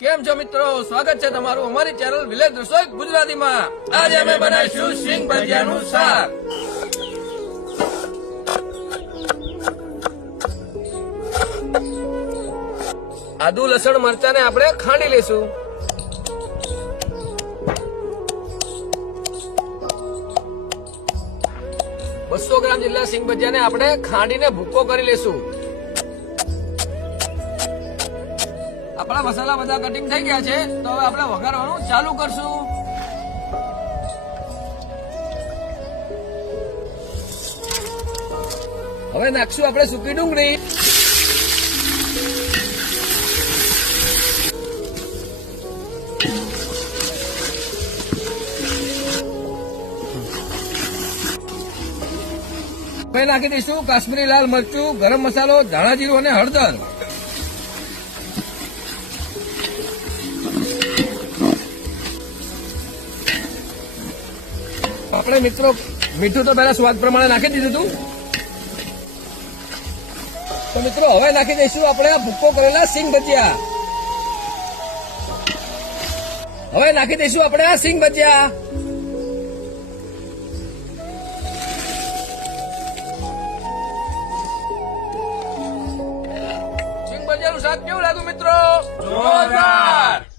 કેમ છો મિત્રો, સ્વાગત છે તમારું અમારી ચેનલ વિલેજ રસોઈ ગુજરાતીમાં। આજે અમે બનાવીશું સિંગ ભજીયાનું શાક। આદુ લસણ મરચાને આપણે ખાંડી લેશું। બસો ગ્રામ જેટલા સિંગ ભજીયાને આપણે ખાંડીને ભૂકો કરી લેશું। આપણા મસાલા બધા કટિંગ થઈ ગયા છે, તો હવે આપણે વઘારવાનું ચાલુ કરશું। હવે નાખશું આપણે સૂકી ડુંગળી, હવે નાખી દઈશું કાશ્મીરી લાલ મરચું, ગરમ મસાલો, ધાણા જીરું અને હળદર। આપણે મિત્રો મીઠું તો પહેલા સ્વાદ પ્રમાણે નાખી દીધું હતું, તો મિત્રો હવે નાખી દઈશું આપણે આ ભૂકો કરેલા સિંગ ભજીયા। હવે નાખી દઈશું આપણે આ સિંગ ભજીયા। સિંગ ભજીયાનું શાક કેવું લાગ્યું મિત્રો? જોરદાર।